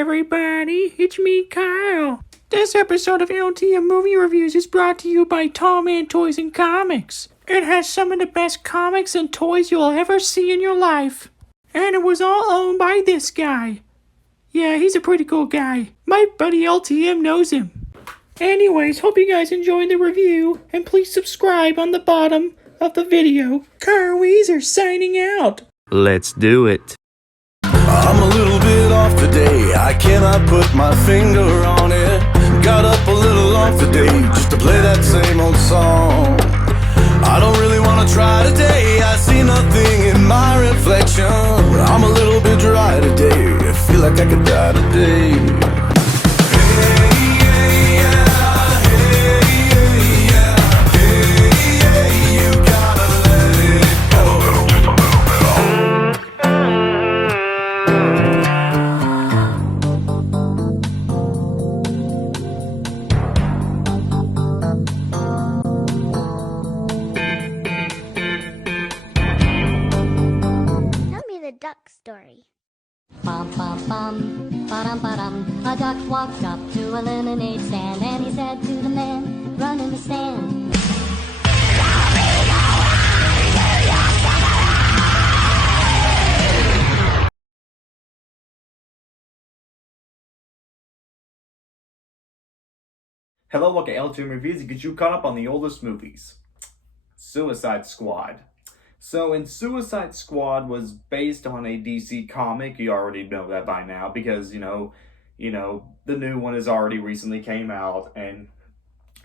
everybody, it's me, Kyle. This episode of LTM Movie Reviews is brought to you by Tall Man Toys and Comics. It has some of the best comics and toys you'll ever see in your life. And it was all owned by this guy. Yeah, he's a pretty cool guy. My buddy LTM knows him. Anyways, hope you guys enjoyed the review, and please subscribe on the bottom of the video. Kyle Weezer signing out. Let's do it. I'm a little bit off today, I cannot put my finger on it. Got up a little off today, just to play that same old song. I don't really want to try today, I see nothing in my reflection. I'm a little bit dry today, I feel like I could die today. Duck story. Bum bum bum, ba-dum ba-dum. A duck walked up to a lemonade stand, and he said to the man, run in the stand. Hello, welcome to LTM Reviews to get you caught up on the oldest movies. Suicide Squad. So, Suicide Squad was based on a DC comic. You already know that by now because, you know, the new one has already recently came out, and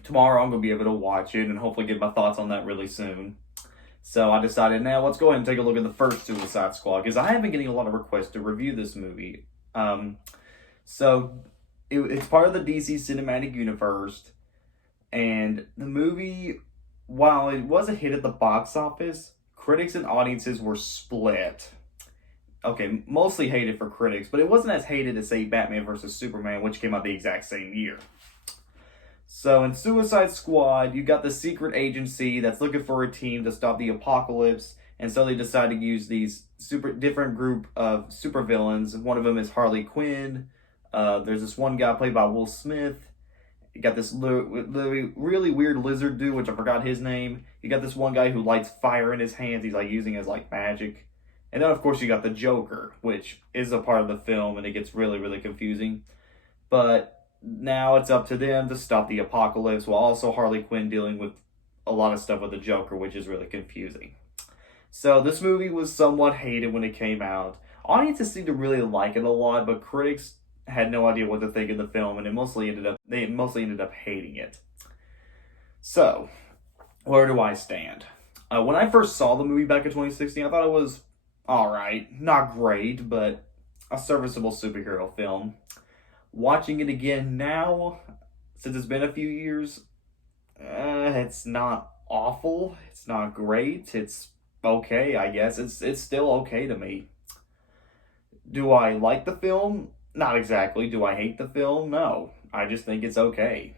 tomorrow I'm going to be able to watch it and hopefully get my thoughts on that really soon. So I decided, now let's go ahead and take a look at the first Suicide Squad, because I have been getting a lot of requests to review this movie. It's part of the DC Cinematic Universe, and the movie, while it was a hit at the box office, critics and audiences were split. Okay, mostly hated for critics, but it wasn't as hated as, say, Batman vs. Superman, which came out the exact same year. So in Suicide Squad, you got the secret agency that's looking for a team to stop the apocalypse, and so they decide to use these different group of supervillains. One of them is Harley Quinn. There's this one guy played by Will Smith. You got this really weird lizard dude, which I forgot his name. You got this one guy who lights fire in his hands. He's like using it as like magic. And then of course you got the Joker, which is a part of the film, and it gets really, really confusing. But now it's up to them to stop the apocalypse, while also Harley Quinn dealing with a lot of stuff with the Joker, which is really confusing. So this movie was somewhat hated when it came out. Audiences seemed to really like it a lot, but critics had no idea what to think of the film, and they mostly ended up hating it. So, where do I stand? When I first saw the movie back in 2016, I thought it was alright. Not great, but a serviceable superhero film. Watching it again now, since it's been a few years, it's not awful. It's not great. It's okay, I guess. It's still okay to me. Do I like the film? Not exactly. Do I hate the film? No. I just think it's okay.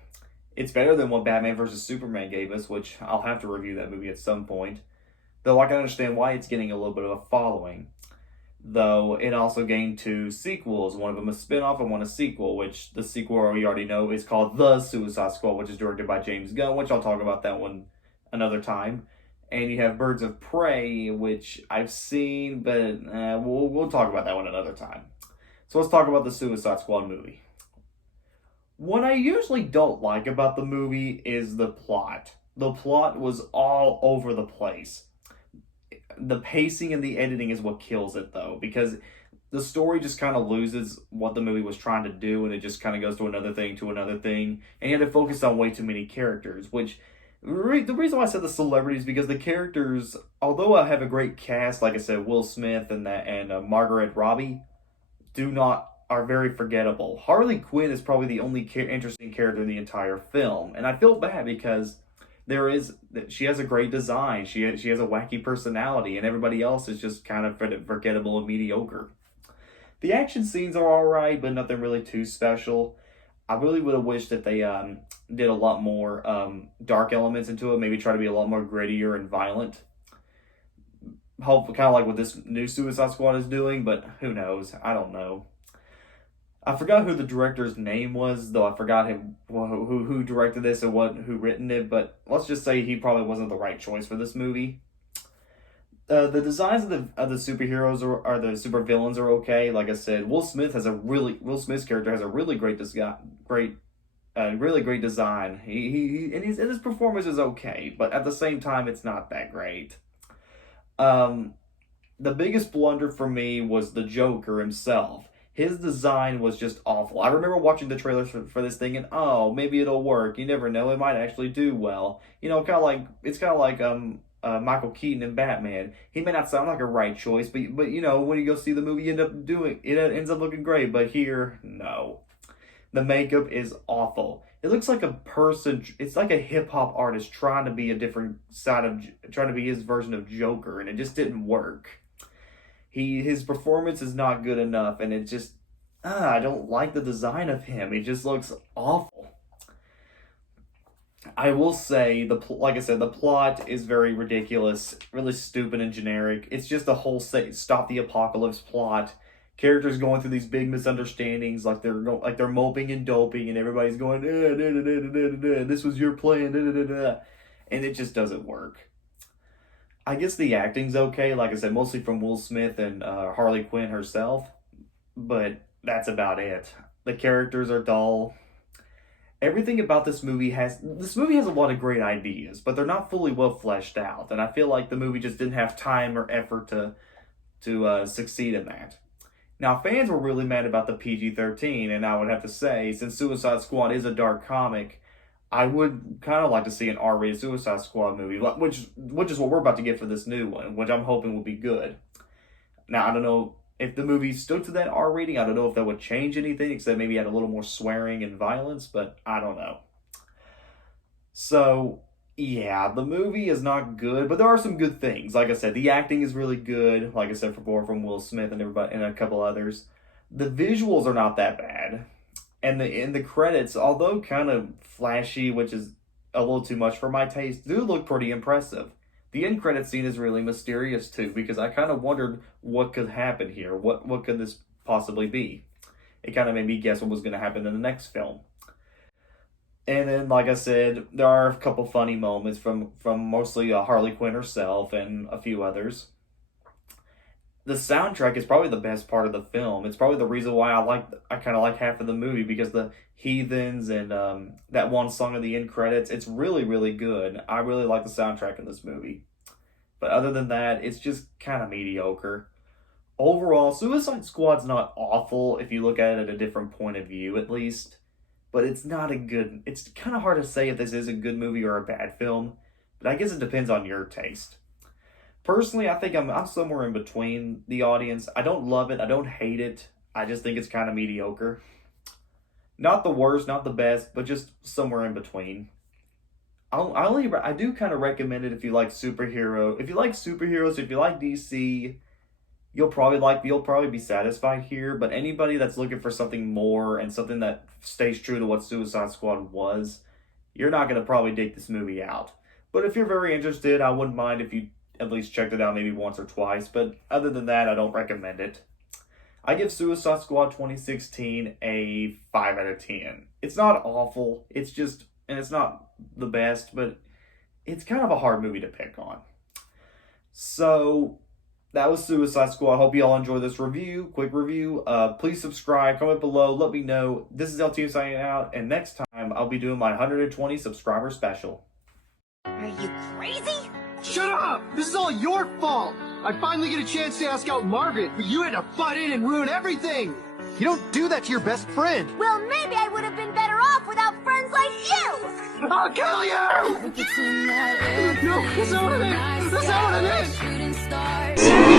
It's better than what Batman vs. Superman gave us, which I'll have to review that movie at some point. Though I can understand why it's getting a little bit of a following. Though it also gained 2 sequels. One of them a spin-off and one a sequel, which the sequel we already know is called The Suicide Squad, which is directed by James Gunn, which I'll talk about that one another time. And you have Birds of Prey, which I've seen, but we'll talk about that one another time. So let's talk about the Suicide Squad movie. What I usually don't like about the movie is the plot. The plot was all over the place. The pacing and the editing is what kills it, though, because the story just kind of loses what the movie was trying to do, and it just kind of goes to another thing, and you had to focus on way too many characters, which the reason why I said the celebrities, because the characters, although I have a great cast, like I said, Will Smith and Margaret Robbie, are very forgettable. Harley Quinn is probably the only interesting character in the entire film, and I feel bad because she has a great design, she has a wacky personality, and everybody else is just kind of forgettable and mediocre. The action scenes are alright, but nothing really too special. I really would have wished that they did a lot more dark elements into it, maybe try to be a lot more grittier and violent. Hopefully, kind of like what this new Suicide Squad is doing, but who knows? I don't know. I forgot who the director's name was, though I forgot who directed this and who written it, but let's just say he probably wasn't the right choice for this movie. The designs of the superheroes or the supervillains are okay. Like I said, Will Smith's character has a really great really great design. And his performance is okay, but at the same time, it's not that great. The biggest blunder for me was the Joker himself. His design was just awful. I remember watching the trailers for this thing and, oh, maybe it'll work. You never know, it might actually do well. You know, it's kind of like Michael Keaton in Batman. He may not sound like a right choice, but you know, when you go see the movie, it ends up looking great. But here, no. The makeup is awful. It looks like a person. It's like a hip hop artist trying to be trying to be his version of Joker, and it just didn't work. His performance is not good enough, and it just I don't like the design of him. It just looks awful. I will say like I said, the plot is very ridiculous, really stupid and generic. It's just a whole stop the apocalypse plot. Characters going through these big misunderstandings, like they're moping and doping, and everybody's going, this was your plan, and it just doesn't work. I guess the acting's okay, like I said, mostly from Will Smith and Harley Quinn herself, but that's about it. The characters are dull. Everything about this movie has a lot of great ideas, but they're not fully well fleshed out, and I feel like the movie just didn't have time or effort to succeed in that. Now, fans were really mad about the PG-13, and I would have to say, since Suicide Squad is a dark comic, I would kind of like to see an R-rated Suicide Squad movie, which is what we're about to get for this new one, which I'm hoping will be good. Now, I don't know if the movie stood to that R rating. I don't know if that would change anything, except maybe add a little more swearing and violence, but I don't know. So, yeah, the movie is not good, but there are some good things. Like I said, the acting is really good. Like I said, from Will Smith and everybody and a couple others. The visuals are not that bad. And the credits, although kind of flashy, which is a little too much for my taste, do look pretty impressive. The end credit scene is really mysterious too, because I kind of wondered what could happen here. What could this possibly be? It kind of made me guess what was going to happen in the next film. And then, like I said, there are a couple funny moments from mostly Harley Quinn herself and a few others. The soundtrack is probably the best part of the film. It's probably the reason why I kind of like half of the movie, because the Heathens and that one song of the end credits, it's really, really good. I really like the soundtrack in this movie. But other than that, it's just kind of mediocre. Overall, Suicide Squad's not awful if you look at it at a different point of view, at least. But it's kind of hard to say if this is a good movie or a bad film. But I guess it depends on your taste. Personally, I think I'm somewhere in between the audience. I don't love it. I don't hate it. I just think it's kind of mediocre. Not the worst, not the best, but just somewhere in between. I do kind of recommend it if you like superheroes. If you like DC, you'll probably be satisfied here. But anybody that's looking for something more and something that stays true to what Suicide Squad was, you're not going to probably dig this movie out. But if you're very interested, I wouldn't mind if you at least checked it out maybe once or twice. But other than that, I don't recommend it. I give Suicide Squad 2016 a 5 out of 10. It's not awful. It's not the best, but it's kind of a hard movie to pick on. So that was Suicide Squad. I hope you all enjoyed this quick review. Please subscribe, comment below, let me know. This is LTM signing out, and next time I'll be doing my 120 subscriber special. Are you crazy? Shut up! This is all your fault! I finally get a chance to ask out Margaret, but you had to butt in and ruin everything! You don't do that to your best friend! Well, maybe I would have been better off without friends like you! I'll kill you! No, that's not what I meant! That's not what I meant!